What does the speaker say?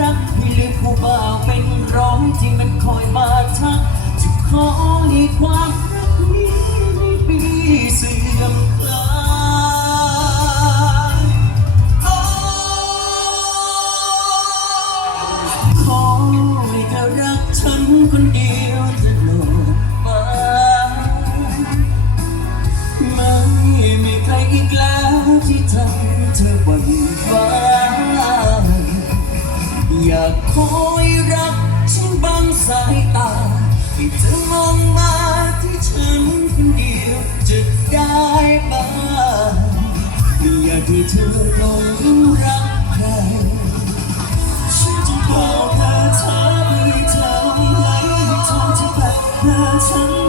รักให้ลืมผู้บ่าวเป็นร้อยที่มันคอยมาทักจะขอให้ความรักนี้ไม่มีเสื่อมคลายโอ้ขอให้เธอรักฉันคนเดียวตลอดไปไม่มีใครอีกแล้วากคอยรักฉันบางสายตาให้เธอมองมาที่ฉันคนเดียวจะได้บ้างอยากให้เธอหลงรักใครฉันจะบอกเธอเธอไม่เธอไหลให้เธอจะแปลเธอฉัน